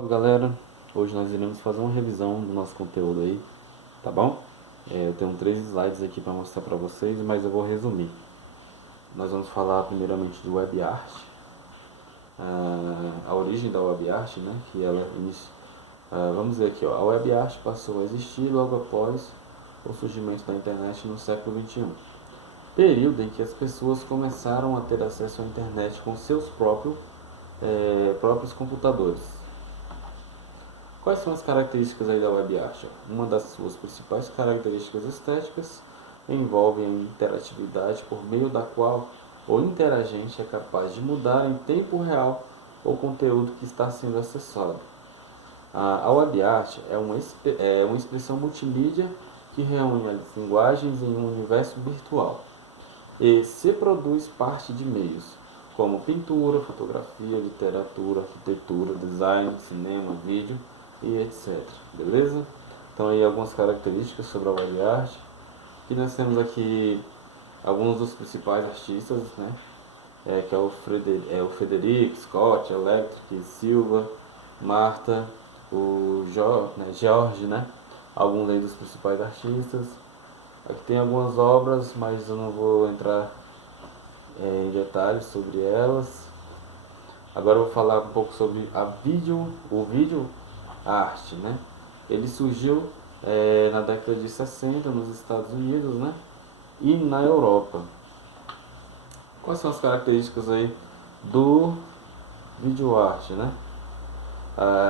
Salve galera, hoje nós iremos fazer uma revisão do nosso conteúdo aí, tá bom? Eu tenho 3 slides aqui para mostrar para vocês, mas eu vou resumir. Nós vamos falar primeiramente de web art, a origem da web art, né? Que ela vamos ver aqui, ó, a web art passou a existir logo após o surgimento da internet no século XXI, período em que as pessoas começaram a ter acesso à internet com seus próprios computadores. Quais são as características aí da web art? Uma das suas principais características estéticas envolve a interatividade por meio da qual o interagente é capaz de mudar em tempo real o conteúdo que está sendo acessado. A web art é uma expressão multimídia que reúne as linguagens em um universo virtual e se produz parte de meios como pintura, fotografia, literatura, arquitetura, design, cinema, vídeo e etc. Beleza? Então aí algumas características sobre a web art. E nós temos aqui alguns dos principais artistas, né? Que é o Frederic, Scott, Electric, Silva, Marta, o Jorge, né? Alguns aí dos principais artistas. Aqui tem algumas obras, mas eu não vou entrar em detalhes sobre elas. Agora eu vou falar um pouco sobre o vídeo arte, né? Ele surgiu na década de 60 nos Estados Unidos, né? E na Europa. Quais são as características aí do vídeo arte, né?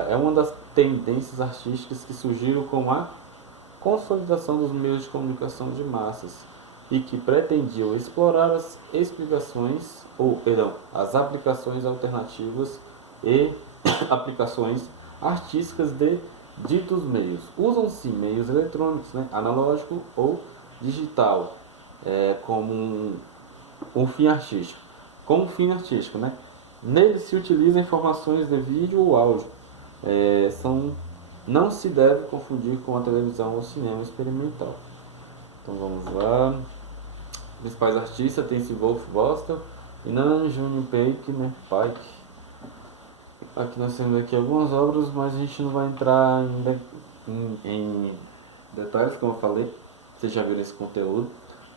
É uma das tendências artísticas que surgiram com a consolidação dos meios de comunicação de massas e que pretendiam explorar as aplicações alternativas e aplicações artísticas de ditos meios. Usam-se meios eletrônicos, né, analógico ou digital, como um fim artístico. Como fim artístico, né? Nele se utilizam informações de vídeo ou áudio. Não se deve confundir com a televisão ou cinema experimental. Então vamos lá. Principais artistas tem esse Wolf Bostel e Nan Junior Pike, né? Pike. Aqui nós temos aqui algumas obras, mas a gente não vai entrar em detalhes, como eu falei. Vocês já viram esse conteúdo.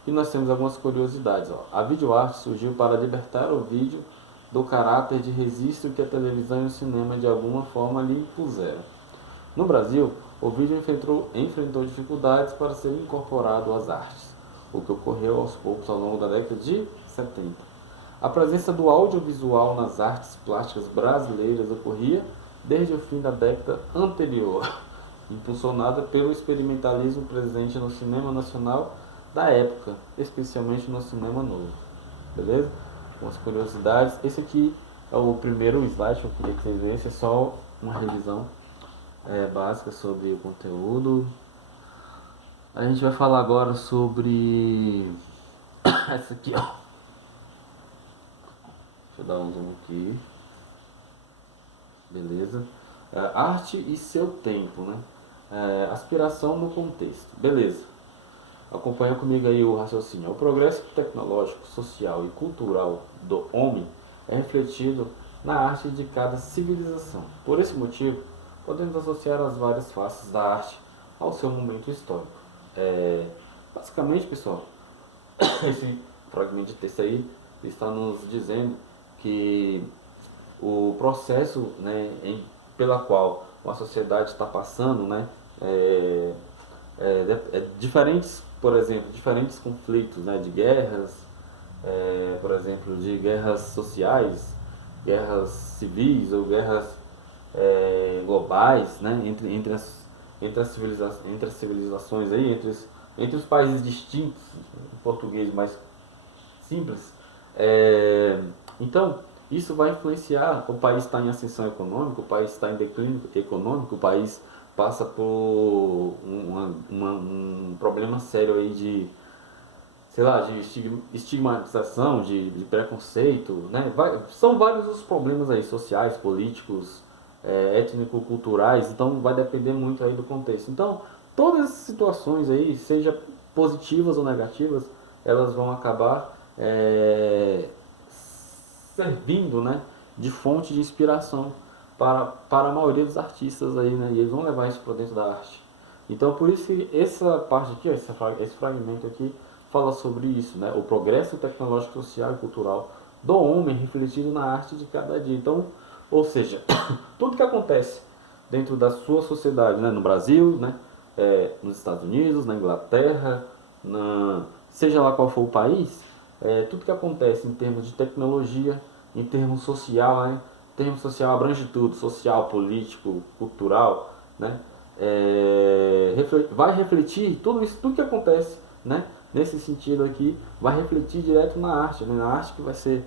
E nós temos algumas curiosidades. Ó. A videoarte surgiu para libertar o vídeo do caráter de registro que a televisão e o cinema de alguma forma lhe impuseram. No Brasil, o vídeo enfrentou dificuldades para ser incorporado às artes, o que ocorreu aos poucos ao longo da década de 70. A presença do audiovisual nas artes plásticas brasileiras ocorria desde o fim da década anterior, impulsionada pelo experimentalismo presente no cinema nacional da época, especialmente no cinema novo. Beleza? Algumas curiosidades. Esse aqui é o primeiro slide que eu queria que vocês vissem, é só uma revisão básica sobre o conteúdo. A gente vai falar agora sobre essa aqui, ó. Deixa eu dar um zoom aqui. Beleza. Arte e seu tempo, né? Aspiração no contexto. Beleza. Acompanha comigo aí o raciocínio. O progresso tecnológico, social e cultural do homem é refletido na arte de cada civilização. Por esse motivo, podemos associar as várias faces da arte ao seu momento histórico. Basicamente, pessoal, esse fragmento de texto aí está nos dizendo que o processo, né, pela qual uma sociedade está passando, né, diferentes, por exemplo, diferentes conflitos, né, de guerras, por exemplo, de guerras sociais, guerras civis ou guerras globais, né, entre as civilizações aí, entre os países distintos, em português mais simples. Então, isso vai influenciar. O país está em ascensão econômica, o país está em declínio econômico, o país passa por um problema sério aí de, sei lá, de estigmatização, de preconceito, né? São vários os problemas aí, sociais, políticos, étnico-culturais, então vai depender muito aí do contexto. Então, todas essas situações aí, seja positivas ou negativas, elas vão acabar servindo, né, de fonte de inspiração para a maioria dos artistas aí, né? E eles vão levar isso para dentro da arte. Então por isso que essa parte aqui, ó, esse fragmento aqui fala sobre isso, né? O progresso tecnológico, social e cultural do homem refletido na arte de cada dia. Então, ou seja, tudo que acontece dentro da sua sociedade, né? No Brasil, né? Nos Estados Unidos, na Inglaterra, seja lá qual for o país, tudo que acontece em termos de tecnologia, em termos social, né? Em termos social abrange tudo, social, político, cultural, né? Vai refletir tudo isso, tudo que acontece, né? Nesse sentido aqui, vai refletir direto na arte, né? Na arte que vai ser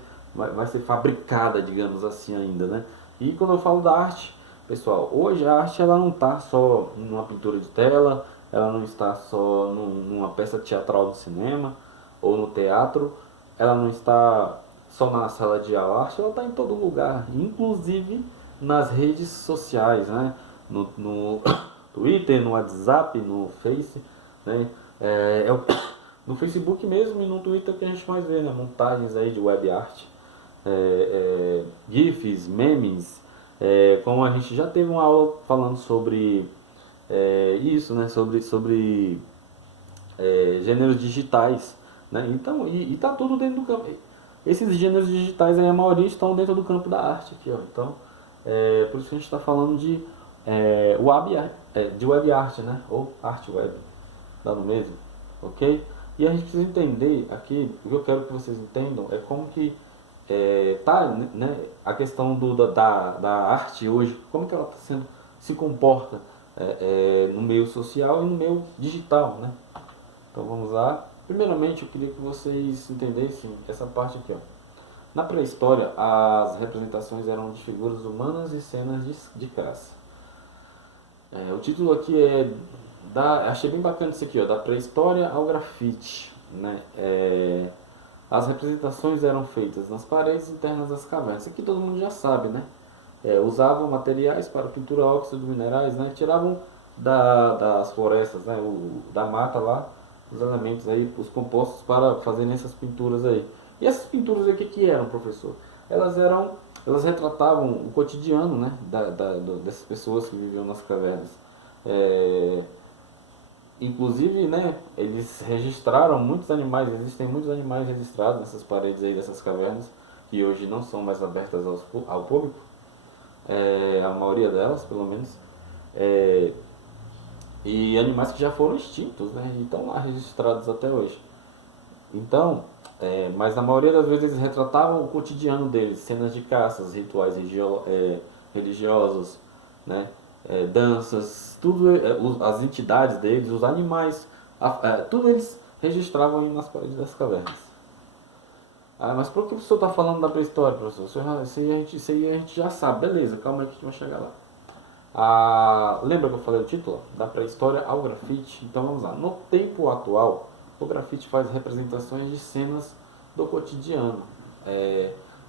fabricada, digamos assim, ainda, né? E quando eu falo da arte, pessoal, hoje a arte ela não está só numa pintura de tela, ela não está só numa peça teatral no cinema ou no teatro, ela não está só na sala de arte, ela está em todo lugar, inclusive nas redes sociais, né? No Twitter, no WhatsApp, no Face, né? No Facebook mesmo e no Twitter que a gente mais vê, né? Montagens aí de web art, GIFs, memes, como a gente já teve uma aula falando sobre isso, né? Sobre gêneros digitais, né? Então, e tá tudo dentro do campo. Esses gêneros digitais aí, a maioria estão dentro do campo da arte aqui, ó. Então, por isso que a gente está falando de web art, né? Ou arte web, dá no mesmo, ok? E a gente precisa entender aqui, o que eu quero que vocês entendam é como que tá, né, a questão da arte hoje, como que ela tá sendo, se comporta no meio social e no meio digital, né? Então vamos lá. Primeiramente eu queria que vocês entendessem essa parte aqui, ó. Na pré-história, as representações eram de figuras humanas e cenas de caça. O título aqui achei bem bacana isso aqui, ó, da pré-história ao grafite, né? As representações eram feitas nas paredes internas das cavernas. Isso aqui todo mundo já sabe, né? Usavam materiais para pintura óxido minerais, né? Tiravam das florestas, né? Da mata lá, os elementos aí, os compostos para fazerem essas pinturas aí. E essas pinturas aí, o que eram, professor? Elas retratavam o cotidiano, né? Dessas pessoas que viviam nas cavernas. É, Inclusive, né, eles registraram muitos animais, existem muitos animais registrados nessas paredes aí dessas cavernas, que hoje não são mais abertas ao público, a maioria delas, pelo menos, é, e animais que já foram extintos, né, e estão lá registrados até hoje. Então, mas na maioria das vezes eles retratavam o cotidiano deles, cenas de caças, rituais religiosos, né? Danças, tudo, as entidades deles, os animais, tudo eles registravam aí nas paredes das cavernas. Mas por que o professor está falando da pré-história, professor? Isso aí a gente já sabe, beleza, calma aí que a gente vai chegar lá. Lembra que eu falei o título? Da pré-história ao grafite? Então vamos lá. No tempo atual, o grafite faz representações de cenas do cotidiano,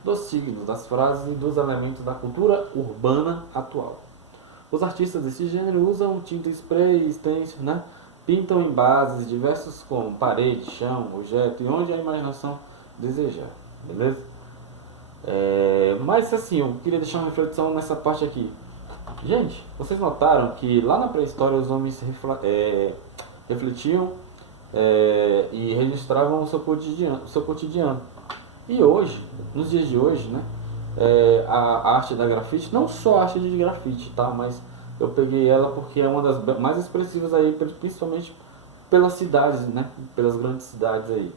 dos signos, das frases e dos elementos da cultura urbana atual. Os artistas desse gênero usam tinta spray e stencil, né? Pintam em bases diversas como parede, chão, objeto e onde a imaginação desejar, beleza? Mas assim, eu queria deixar uma reflexão nessa parte aqui. Gente, vocês notaram que lá na pré-história os homens refletiam e registravam o seu cotidiano. E hoje, nos dias de hoje, né, a arte da grafite, não só a arte de grafite, tá? Mas eu peguei ela porque é uma das mais expressivas aí, principalmente pelas cidades, né? Pelas grandes cidades aí.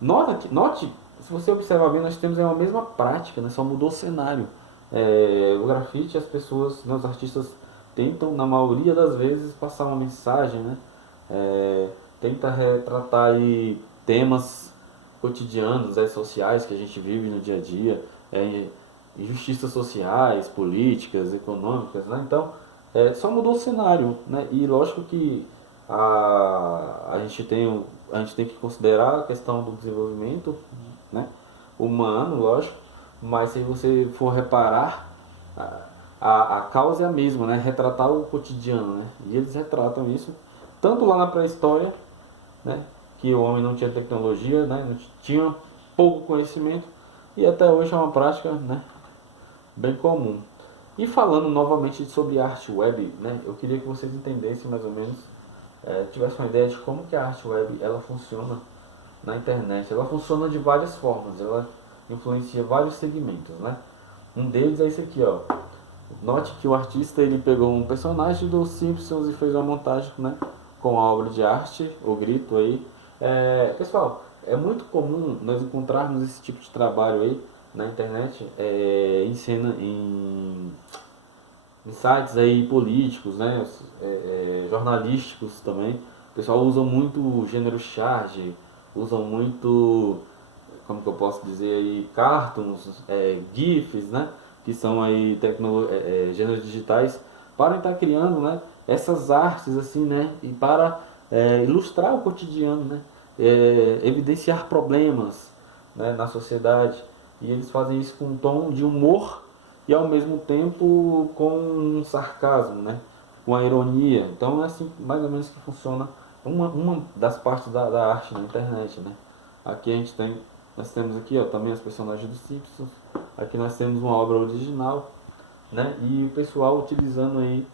Note, se você observar bem, nós temos uma mesma prática, né? Só mudou o cenário. O grafite, as pessoas, né, os artistas tentam, na maioria das vezes, passar uma mensagem, né? Tenta retratar aí temas cotidianos, sociais que a gente vive no dia a dia, injustiças sociais, políticas, econômicas, né? Então, só mudou o cenário, né? E lógico que a gente tem que considerar a questão do desenvolvimento, né, humano, lógico, mas se você for reparar, a causa é a mesma, né? Retratar o cotidiano, né? E eles retratam isso tanto lá na pré-história, né? Que o homem não tinha tecnologia, né? Não tinha pouco conhecimento, e até hoje é uma prática, né, bem comum. E falando novamente sobre arte web, né, eu queria que vocês entendessem mais ou menos, tivessem uma ideia de como que a arte web ela funciona na internet. Ela funciona de várias formas, ela influencia vários segmentos, né? Um deles é esse aqui, ó. Note que o artista ele pegou um personagem dos Simpsons e fez uma montagem, né, com a obra de arte, o grito aí. Pessoal, é muito comum nós encontrarmos esse tipo de trabalho aí na internet, em cena, em sites aí políticos, né, jornalísticos também. O pessoal usa muito o gênero charge, usam muito, como que eu posso dizer aí, cartoons, GIFs, né, que são aí gêneros digitais para estar criando, né, essas artes assim, né, e para ilustrar o cotidiano, né, evidenciar problemas, né, na sociedade. E eles fazem isso com um tom de humor e ao mesmo tempo com um sarcasmo, né? Com a ironia. Então é assim mais ou menos que funciona uma das partes da arte na internet, né? Aqui nós temos aqui, ó, também os personagens dos Simpsons. Aqui nós temos uma obra original, né? E o pessoal utilizando aí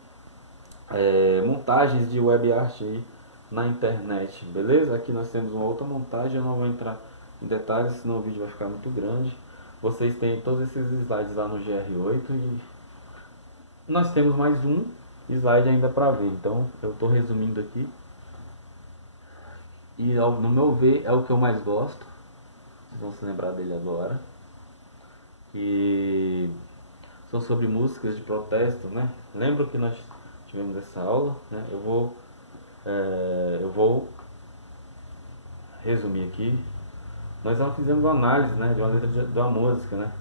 montagens de web art aí na internet, beleza? Aqui nós temos uma outra montagem, eu não vou entrar em detalhes, senão o vídeo vai ficar muito grande. Vocês têm todos esses slides lá no GR8 e nós temos mais um slide ainda para ver, então eu estou resumindo aqui. E no meu ver é o que eu mais gosto, vocês vão se lembrar dele agora, que são sobre músicas de protesto, né? Lembra que nós tivemos essa aula, né? Eu vou resumir aqui. Nós não fizemos uma análise, né, de uma letra de uma música, né?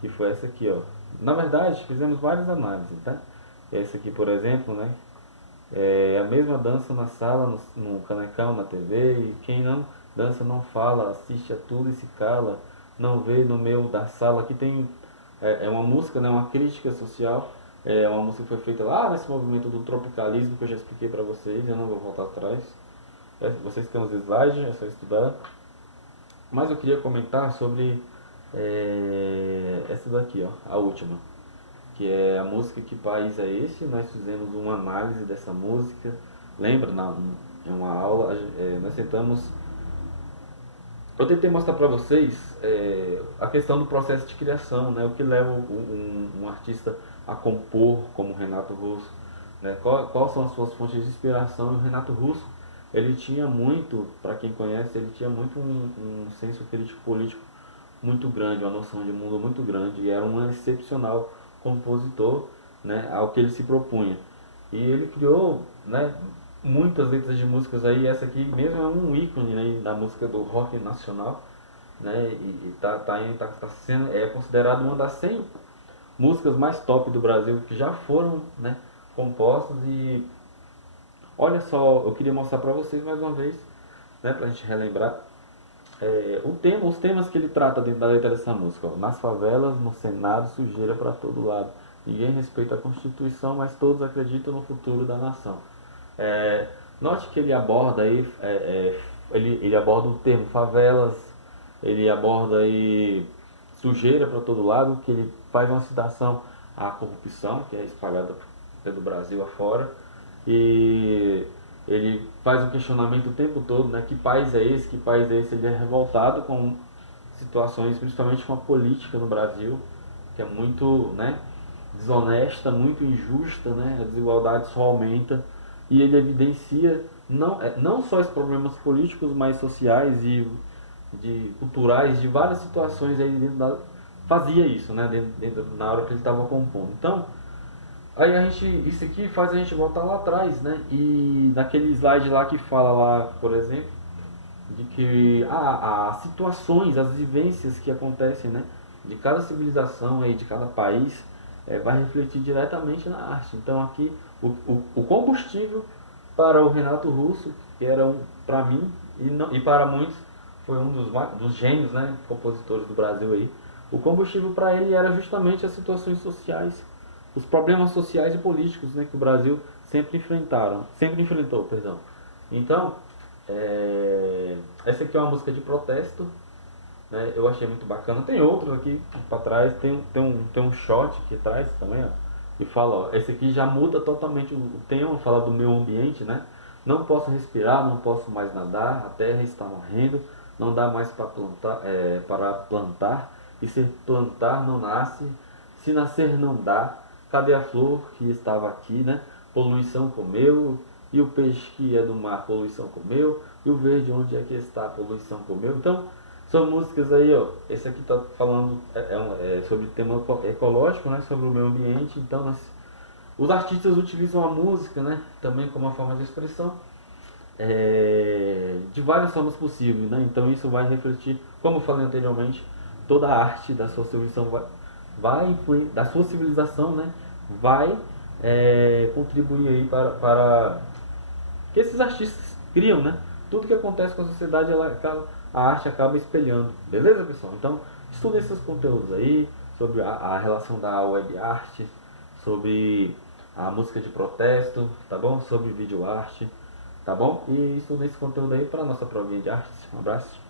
Que foi essa aqui, ó. Na verdade, fizemos várias análises, tá? Essa aqui, por exemplo, né? É a mesma dança na sala, no canecão, na TV. E quem não dança não fala, assiste a tudo e se cala. Não vê no meio da sala. Aqui tem uma música, né? Uma crítica social. É uma música que foi feita lá nesse movimento do tropicalismo que eu já expliquei pra vocês. Eu não vou voltar atrás. Vocês têm os slides, é só estudar. Mas eu queria comentar sobre essa daqui, ó, a última, que é a música Que País é Esse? Nós fizemos uma análise dessa música. Lembra, em uma aula, nós tentamos. Eu tentei mostrar para vocês a questão do processo de criação, né? O que leva um artista a compor, como o Renato Russo, né? Quais são as suas fontes de inspiração? E o Renato Russo, ele tinha muito, para quem conhece, ele tinha muito um senso crítico político muito grande, uma noção de mundo muito grande, e era um excepcional compositor, né, ao que ele se propunha. E ele criou, né, muitas letras de músicas aí, essa aqui mesmo é um ícone, né, da música do rock nacional, né, e tá sendo considerado uma das 100 músicas mais top do Brasil que já foram, né, compostas. E olha só, eu queria mostrar para vocês mais uma vez, né, pra gente relembrar os temas que ele trata dentro da letra dessa música. Ó. Nas favelas, no Senado, sujeira para todo lado. Ninguém respeita a Constituição, mas todos acreditam no futuro da nação. Note que ele aborda aí, ele aborda o termo favelas, ele aborda aí sujeira para todo lado, que ele faz uma citação à corrupção, que é espalhada pelo Brasil afora, e ele faz um questionamento o tempo todo, né? Que país é esse? Que país é esse? Ele é revoltado com situações, principalmente com a política no Brasil, que é muito, né, desonesta, muito injusta, né? A desigualdade só aumenta, e ele evidencia não só os problemas políticos, mas sociais e culturais de várias situações aí fazia isso, né? Na hora que ele estava compondo. Então, aí isso aqui faz a gente voltar lá atrás, né? E naquele slide lá que fala lá, por exemplo, de que as situações, as vivências que acontecem, né? De cada civilização aí, de cada país, vai refletir diretamente na arte. Então aqui o combustível para o Renato Russo, que era para mim e para muitos foi um dos gênios, né? Compositores do Brasil aí. O combustível para ele era justamente as situações sociais, os problemas sociais e políticos, né, que o Brasil sempre enfrentou, perdão. Então, essa aqui é uma música de protesto, né, eu achei muito bacana. Tem outros aqui para trás, tem um shot que traz também, ó, e fala, ó, esse aqui já muda totalmente o tema, fala do meio ambiente, né? Não posso respirar, não posso mais nadar, a terra está morrendo, não dá mais para plantar, e se plantar não nasce, se nascer não dá, cadê a flor que estava aqui, né? Poluição comeu, e o peixe que é do mar, poluição comeu, e o verde onde é que está, poluição comeu. Então, são músicas aí, ó. Esse aqui tá falando é sobre tema ecológico, né? Sobre o meio ambiente. Então, os artistas utilizam a música, né? Também como uma forma de expressão, de várias formas possíveis, né? Então, isso vai refletir, como eu falei anteriormente, toda a arte da sua civilização da sua civilização, né? Vai contribuir aí para que esses artistas criam, né? Tudo que acontece com a sociedade, a arte acaba espelhando. Beleza, pessoal? Então, estude esses conteúdos aí, sobre a relação da web art, sobre a música de protesto, tá bom? Sobre vídeo arte, tá bom? E estude esse conteúdo aí para nossa provinha de artes. Um abraço.